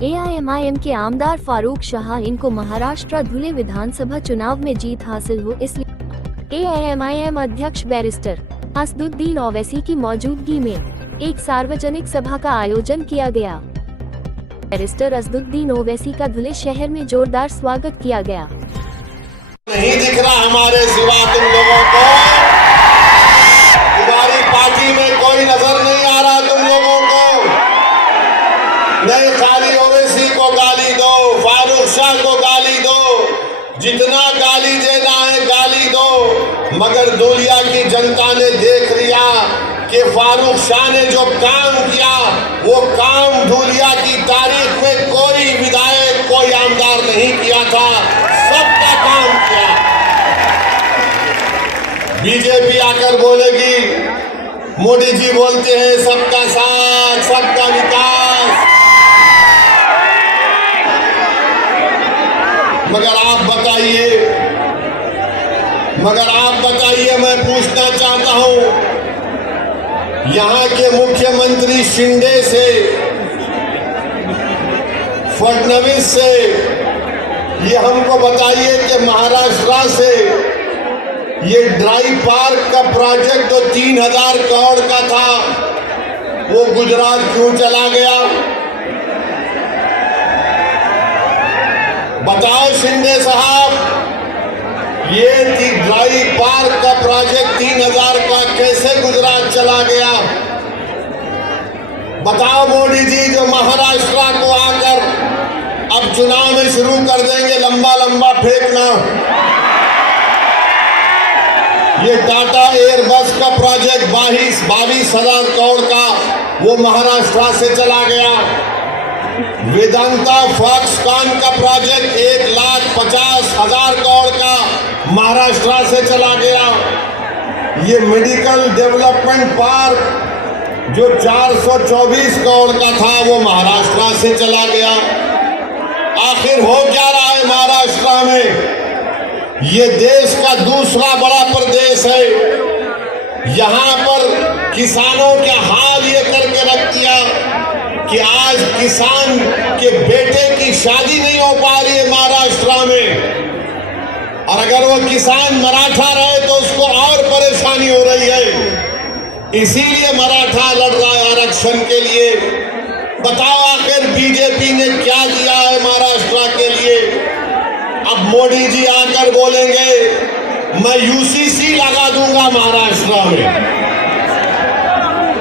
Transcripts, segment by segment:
AIMIM के आमदार फारूक शाह इनको महाराष्ट्र धुले विधानसभा चुनाव में जीत हासिल हो, इसलिए एआईएमआईएम अध्यक्ष बैरिस्टर असदुद्दीन ओवैसी की मौजूदगी में एक सार्वजनिक सभा का आयोजन किया गया। बैरिस्टर असदुद्दीन ओवैसी का धुले शहर में जोरदार स्वागत किया गया। नहीं दिख रहा हमारे सिवा तुम लोगों को, तुम्हारी पार्टी में कोई नजर नहीं आ रहा तुम लोगों को। नहीं, खाली ओवैसी को गाली दो, फारूक शाह को गाली दो, जितना गाली देना है गाली दो, मगर धुलिया की जनता ने देख लिया कि फारूक शाह ने जो काम किया वो काम धुलिया की तारीख में कोई विधायक, कोई आमदार नहीं किया था, सबका काम किया। बीजेपी आकर बोलेगी, मोदी जी बोलते हैं सबका साथ, सबका विकास, मगर आप बताइए, मैं पूछना चाहता हूं, यहां के मुख्यमंत्री शिंदे से, फडणवीस से, ये हमको बताइए कि महाराष्ट्र से ये ड्राई पार्क का प्रोजेक्ट जो 3000 करोड़ का था वो गुजरात क्यों चला गया? बताओ शिंदे साहब, ये ड्राई पार्क का प्रोजेक्ट 3000 का कैसे गुजरात चला गया? बताओ मोदी जी, जो महाराष्ट्र को आकर अब चुनाव में शुरू कर देंगे लंबा लंबा फेंकना। ये टाटा एयरबस का प्रोजेक्ट 22,000 करोड़ का वो महाराष्ट्र से चला गया। वेदांता फॉक्सकॉन का प्रोजेक्ट 1,50,000 करोड़ का महाराष्ट्र से चला गया। ये मेडिकल डेवलपमेंट पार्क जो 424 करोड़ का था वो महाराष्ट्र से चला गया। आखिर हो क्या रहा है महाराष्ट्र में? ये देश का दूसरा बड़ा प्रदेश है, यहाँ पर किसानों के हाल ये करके रख दिया कि आज किसान के बेटे की शादी नहीं हो पा रही है महाराष्ट्र में, और अगर वो किसान मराठा रहे तो उसको और परेशानी हो रही है। इसीलिए मराठा लड़ रहा है आरक्षण के लिए। बताओ आखिर बीजेपी ने क्या दिया है महाराष्ट्र के लिए? अब मोदी जी आकर बोलेंगे मैं यूसीसी लगा दूंगा महाराष्ट्र में।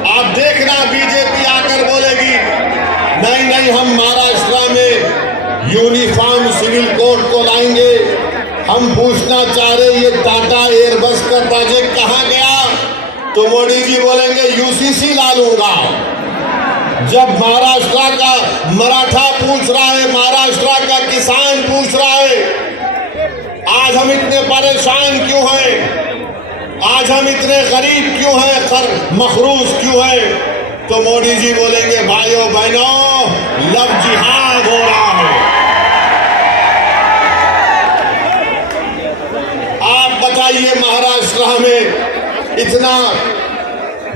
आप देखना बीजेपी आकर बोलेगी नहीं, हम महाराष्ट्र में यूनिफॉर्म सिविल कोड को लाएंगे। हम पूछना चाह रहे ये टाटा एयरबस का प्रोजेक्ट कहाँ गया? तो मोदी जी बोलेंगे यूसीसी ला लूंगा। जब महाराष्ट्र का मराठा पूछ रहा है, महाराष्ट्र का किसान पूछ रहा है आज हम इतने परेशान क्यों हैं, आज हम इतने गरीब क्यों हैं, मखरूज क्यों हैं, तो मोदी जी बोलेंगे भाइयों बहनों लव जिहाद हो रहा है। आप बताइए महाराष्ट्र में इतना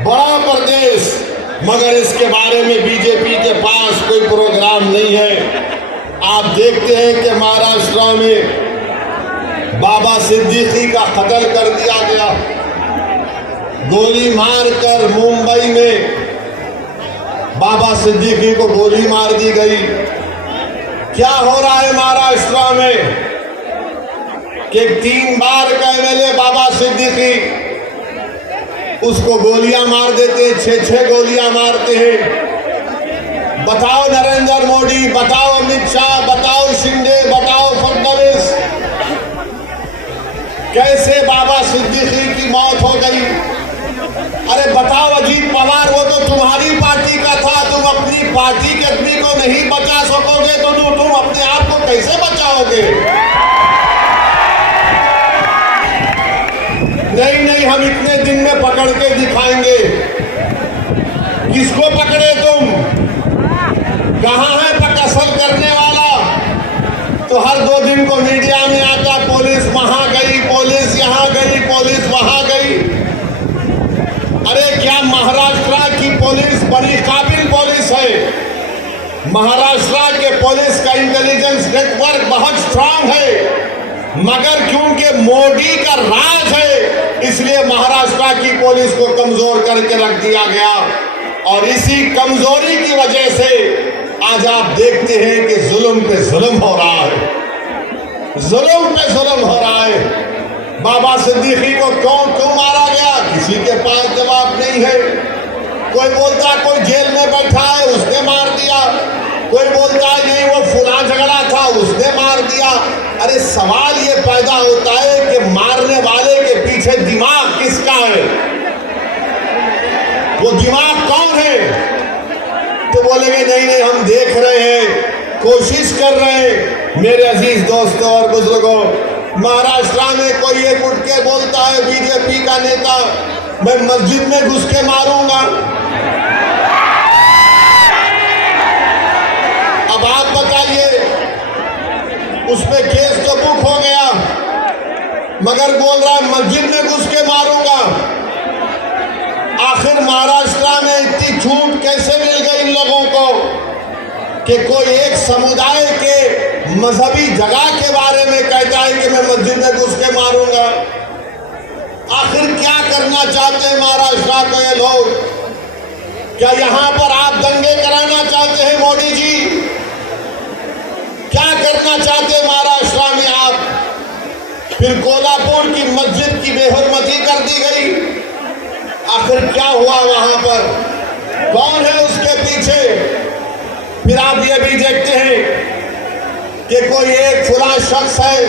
बड़ा प्रदेश, मगर इसके बारे में बीजेपी के पास कोई प्रोग्राम नहीं है। आप देखते हैं कि महाराष्ट्र में बाबा सिद्दीकी का कत्ल कर दिया गया, गोली मारकर मुंबई में बाबा सिद्दीकी को गोली मार दी गई। क्या हो रहा है महाराष्ट्र में कि 3 बार का एमएलए बाबा सिद्दीकी, उसको गोलियां मार देते हैं, 6-6 गोलियां मारते हैं। बताओ नरेंद्र मोदी, बताओ अमित शाह, बताओ शिंदे, बताओ फडणवीस, कैसे बाबा सिद्दीकी की मौत हो गई? अरे बताओ अजीत पवार, वो तो तुम्हारी पार्टी का था, तुम तुम अपनी पार्टी के आदमी को नहीं बचा सकोगे तो तुम अपने आप को कैसे बचाओगे? नहीं, हम इतने दिन में पकड़ के दिखाएंगे। किसको पकड़े तुम? कहां है पकसल करने वाला? तो हर 2 दिन को मीडिया में आता पुलिस वहां गई, पुलिस यहां गई, पुलिस वहां गई। अरे क्या महाराष्ट्र की पुलिस बड़ी काबिल पुलिस है। महाराष्ट्र के पुलिस का इंटेलिजेंस नेटवर्क बहुत स्ट्रांग है, मगर क्योंकि मोदी का राज है इसलिए महाराष्ट्र की पुलिस को कमजोर करके रख दिया गया। और इसी कमजोरी की वजह से आज आप देखते हैं कि जुल्म पे जुल्म हो रहा है, जुल्म पे जुल्म हो रहा है। बाबा सिद्दीकी को क्यों मारा गया, किसी के पास जवाब नहीं है। कोई बोलता कोई जेल में बैठा है उसने मार दिया, कोई बोलता है नहीं वो फुला झगड़ा था उसने मार दिया। अरे सवाल ये पैदा होता है कि मारने वाले के पीछे दिमाग किसका है, वो दिमाग कौन है? तो बोलेंगे नहीं हम देख रहे हैं, कोशिश कर रहे हैं। मेरे अजीज दोस्तों और बुजुर्गों, महाराष्ट्र में कोई एक उठ के बोलता है बीजेपी का नेता, मैं मस्जिद में घुस के मारूंगा। अब आप बताइए, उस पे केस तो बुक हो गया मगर बोल रहा है मस्जिद में घुस के मारूंगा। आखिर महाराष्ट्र में इतनी छूट कैसे मिल गई इन लोगों को कि कोई एक समुदाय के मजहबी जगह के बारे में कहता है कि मैं मस्जिद में घुस के मारूंगा। आखिर क्या करना चाहते हैं महाराष्ट्र को ये लोग? क्या यहां पर आप दंगे कराना चाहते हैं मोदी जी? क्या करना चाहते हैं महाराष्ट्र में आप? फिर कोल्हापुर की मस्जिद की बेहरमती कर दी गई। आखिर क्या हुआ वहां पर? कौन है उसके पीछे? फिर आप ये भी देखते हैं कि कोई एक फुला शख्स है,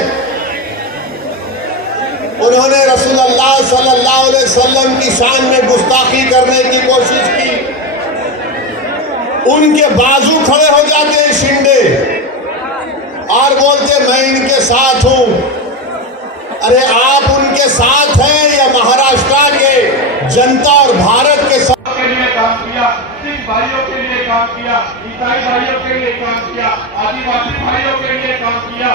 उन्होंने रसूलुल्लाह सल्लल्लाहु अलैहि वसल्लम की शान में गुस्ताखी करने की कोशिश की। उनके बाजू खड़े हो जाते हैं शिंदे और बोलते मैं इनके साथ हूं। अरे आप उनके साथ हैं या महाराष्ट्र के जनता और भारत के साथ के लिए काम किया, सिख भाइयों के लिए काम किया, ईसाई भाइयों के लिए काम किया, आदिवासी भाइयों के लिए काम किया।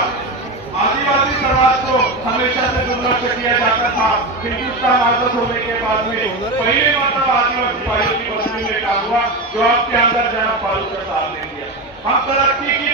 आदिवासी समाज को हमेशा से दुर्लक्ष किया जाता था। हिंदुस्तान आजाद होने के बाद में पहले मतलब आदिवासी भाइयों की बस्ती में काम हुआ, जो आपके अंदर जनाब फारूक का साथ ले लिया। हम तरक्की की